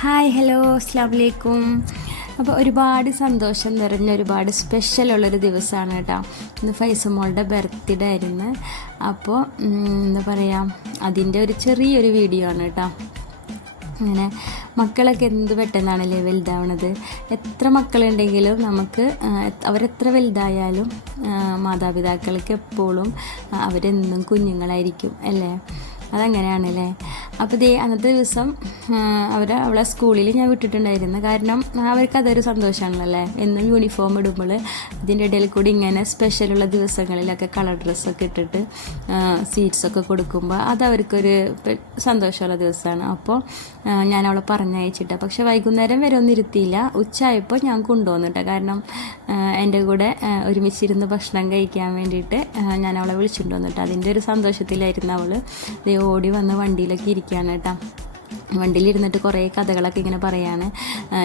Hi hello അസ്സാം വലൈക്കും അപ്പോൾ ഒരുപാട് സന്തോഷം നിറഞ്ഞ ഒരുപാട് സ്പെഷ്യൽ ഉള്ളൊരു ദിവസമാണ് കേട്ടോ. ഇന്ന് ഫൈസമോളുടെ ബർത്ത്ഡേ ആയിരുന്നു. അപ്പോൾ എന്താ പറയുക അതിന്റെ ഒരു ചെറിയൊരു വീഡിയോ ആണ് കേട്ടോ. അങ്ങനെ മക്കളൊക്കെ എന്ത് പെട്ടെന്നാണല്ലേ വലുതാവണത്? എത്ര മക്കളുണ്ടെങ്കിലും നമുക്ക് അവരെത്ര വലുതായാലും മാതാപിതാക്കൾക്ക് എപ്പോഴും അവരെന്നും കുഞ്ഞുങ്ങളായിരിക്കും അല്ലേ? അതങ്ങനെയാണല്ലേ? അപ്പോൾ ദേ അന്നത്തെ ദിവസം അവർ അവളെ സ്കൂളിൽ ഞാൻ വിട്ടിട്ടുണ്ടായിരുന്നു. കാരണം അവർക്ക് അതൊരു സന്തോഷമാണല്ലേ എന്നും യൂണിഫോം ഇടുമ്പോൾ ഇതിന്റെ ഇടയിൽ കൂടി ഇങ്ങനെ സ്പെഷ്യലുള്ള ദിവസങ്ങളിലൊക്കെ കളർ ഡ്രസ്സൊക്കെ ഇട്ടിട്ട് സീറ്റ്സൊക്കെ കൊടുക്കുമ്പോൾ അത് അവർക്കൊരു സന്തോഷമുള്ള ദിവസമാണ്. അപ്പോൾ ഞാൻ അവളെ പറഞ്ഞയച്ചിട്ട് പക്ഷെ വൈകുന്നേരം വരെ ഒന്നും ഇരുത്തിയില്ല. ഉച്ചയായപ്പോൾ ഞാൻ കൊണ്ടുവന്നിട്ട് കാരണം എന്റെ കൂടെ ഒരുമിച്ചിരുന്ന് ഭക്ഷണം കഴിക്കാൻ വേണ്ടിയിട്ട് ഞാൻ അവളെ വിളിച്ചിട്ട് വന്നിട്ട് അതിന്റെ ഒരു സന്തോഷത്തിലായിരുന്നു അവൾ ഓടി വന്ന് വണ്ടിയിലൊക്കെ ഇരിക്കുകയാണ് കേട്ടോ വണ്ടിയിലിരുന്നിട്ട് കുറേ കഥകളൊക്കെ ഇങ്ങനെ പറയാണ്.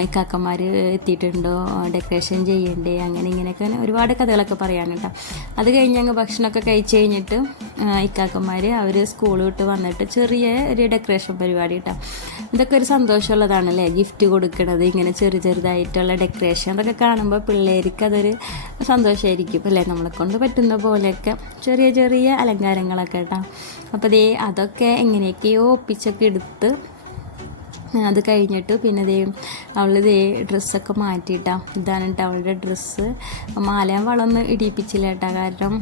ഇക്കാക്കന്മാർ എത്തിയിട്ടുണ്ടോ? ഡെക്കറേഷൻ ചെയ്യണ്ടേ? അങ്ങനെ ഇങ്ങനെയൊക്കെ ഒരുപാട് കഥകളൊക്കെ പറയാണ് കേട്ടോ. അത് കഴിഞ്ഞ് അങ്ങ് ഭക്ഷണമൊക്കെ കഴിച്ച് കഴിഞ്ഞിട്ട് ഇക്കാക്കന്മാർ അവർ സ്കൂൾ വിട്ട് വന്നിട്ട് ചെറിയ ഒരു ഡെക്കറേഷൻ പരിപാടി കേട്ടോ. ഇതൊക്കെ ഒരു സന്തോഷമുള്ളതാണല്ലേ? ഗിഫ്റ്റ് കൊടുക്കണത് ഇങ്ങനെ ചെറു ചെറുതായിട്ടുള്ള ഡെക്കറേഷൻ അതൊക്കെ കാണുമ്പോൾ പിള്ളേർക്ക് അതൊരു സന്തോഷമായിരിക്കും അല്ലേ? നമ്മളെ കൊണ്ട് പറ്റുന്ന പോലെയൊക്കെ ചെറിയ ചെറിയ അലങ്കാരങ്ങളൊക്കെ കേട്ടോ. അപ്പോൾ ദേ അതൊക്കെ എങ്ങനെയൊക്കെയോ ഒപ്പിച്ചൊക്കെ എടുത്ത് അത് കഴിഞ്ഞിട്ട് പിന്നെ ദേ അവൾ ദേ ഡ്രസ്സൊക്കെ മാറ്റിയിട്ടാ. ഇതാണ് കേട്ടോ അവളുടെ ഡ്രസ്സ്. മാലയും വളമൊന്നും ഇടിയിപ്പിച്ചില്ല കേട്ടോ കാരണം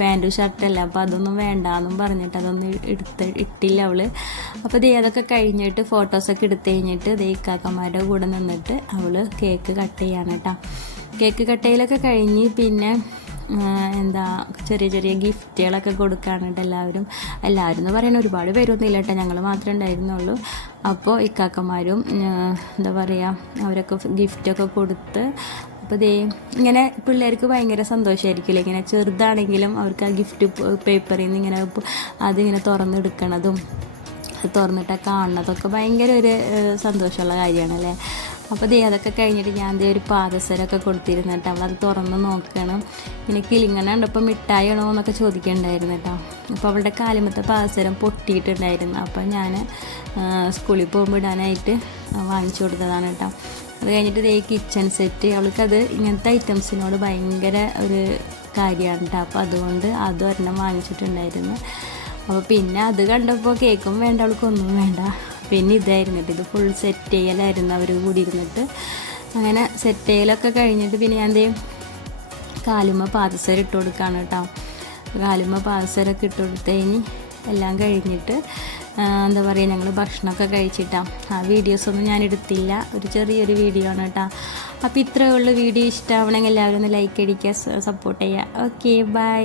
പാന്റും ഷർട്ടല്ല അപ്പോൾ അതൊന്നും വേണ്ടാന്നും പറഞ്ഞിട്ട് അതൊന്നും എടുത്ത് ഇട്ടില്ല അവൾ അപ്പോൾ ദേ അതൊക്കെ കഴിഞ്ഞിട്ട് ഫോട്ടോസൊക്കെ എടുത്തു കഴിഞ്ഞിട്ട് ദേ ഇക്കാക്കന്മാരുടെ കൂടെ നിന്നിട്ട് അവൾ കേക്ക് കട്ട് ചെയ്യാണ് കേട്ടോ കേക്ക് കട്ടയിലൊക്കെ കഴിഞ്ഞ് പിന്നെ എന്താ ചെറിയ ചെറിയ ഗിഫ്റ്റുകളൊക്കെ കൊടുക്കാനുണ്ട് എല്ലാവരും എല്ലാവരും എന്ന് പറയുന്ന ഒരുപാട് പേരൊന്നും ഇല്ല കേട്ടോ. ഞങ്ങൾ മാത്രമേ ഉണ്ടായിരുന്നുള്ളൂ. അപ്പോൾ ഇക്കാക്കന്മാരും എന്താ പറയുക അവരൊക്കെ ഗിഫ്റ്റൊക്കെ കൊടുത്ത് അപ്പോൾ ദേ ഇങ്ങനെ പിള്ളേർക്ക് ഭയങ്കര സന്തോഷമായിരിക്കില്ലേ ഇങ്ങനെ ചെറുതാണെങ്കിലും അവർക്ക് ആ ഗിഫ്റ്റ് പേപ്പറിൽ നിന്ന് ഇങ്ങനെ അതിങ്ങനെ തുറന്നെടുക്കണതും തുറന്നിട്ട് കാണുന്നതൊക്കെ ഭയങ്കര ഒരു സന്തോഷമുള്ള കാര്യമാണല്ലേ? അപ്പോൾ ദേ അതൊക്കെ കഴിഞ്ഞിട്ട് ഞാൻ ദേ ഒരു പാദസരമൊക്കെ കൊടുത്തിരുന്നു കേട്ടോ. അവളത് തുറന്ന് നോക്കണം. ഇങ്ങനെ കിളിങ്ങനെ മിഠായി ആണോ എന്നൊക്കെ ചോദിക്കണ്ടായിരുന്നു കേട്ടോ. അപ്പോൾ അവളുടെ കാലുമത്തെ പാദസരം പൊട്ടിയിട്ടുണ്ടായിരുന്നു. അപ്പോൾ ഞാൻ സ്കൂളിൽ പോകുമ്പോൾ ഇടാനായിട്ട് വാങ്ങിച്ചു കൊടുത്തതാണ് കേട്ടോ. അത് കഴിഞ്ഞിട്ട് ദേ കിച്ചൺ സെറ്റ് അവൾക്കത് ഇങ്ങനത്തെ ഐറ്റംസിനോട് ഭയങ്കര ഒരു കാര്യമാണ് കേട്ടോ. അപ്പോൾ അതുകൊണ്ട് അത് ഒരെണ്ണം വാങ്ങിച്ചിട്ടുണ്ടായിരുന്നു. അപ്പോൾ പിന്നെ അത് കണ്ടപ്പോൾ കേക്കും വേണ്ട. അവൾക്കൊന്നും വേണ്ട. പിന്നെ ഇതായിരുന്നു. ഇത് ഫുൾ സെറ്റ് ചെയ്യലായിരുന്നു അവർ കൂടി ഇരുന്നിട്ട് അങ്ങനെ സെറ്റ് ചെയ്യലൊക്കെ കഴിഞ്ഞിട്ട് പിന്നെ ഞാൻ എന്തേ കാലുമ്മ പാദസരം ഇട്ട് കൊടുക്കുകയാണ് കേട്ടോ. കാലുമ്മ പാദസരമൊക്കെ ഇട്ട് കൊടുത്ത് കഴിഞ്ഞ് എല്ലാം കഴിഞ്ഞിട്ട് എന്താ പറയുക ഞങ്ങൾ ഭക്ഷണമൊക്കെ കഴിച്ചിട്ടാണ് ആ വീഡിയോസൊന്നും ഞാൻ എടുത്തില്ല. ഒരു ചെറിയൊരു വീഡിയോ ആണ് കേട്ടോ. അപ്പോൾ ഇത്രയേ ഉള്ളൂ. വീഡിയോ ഇഷ്ടമാവണമെങ്കിൽ എല്ലാവരും ഒന്ന് ലൈക്ക് അടിക്കുക സപ്പോർട്ട് ചെയ്യുക. Okay bye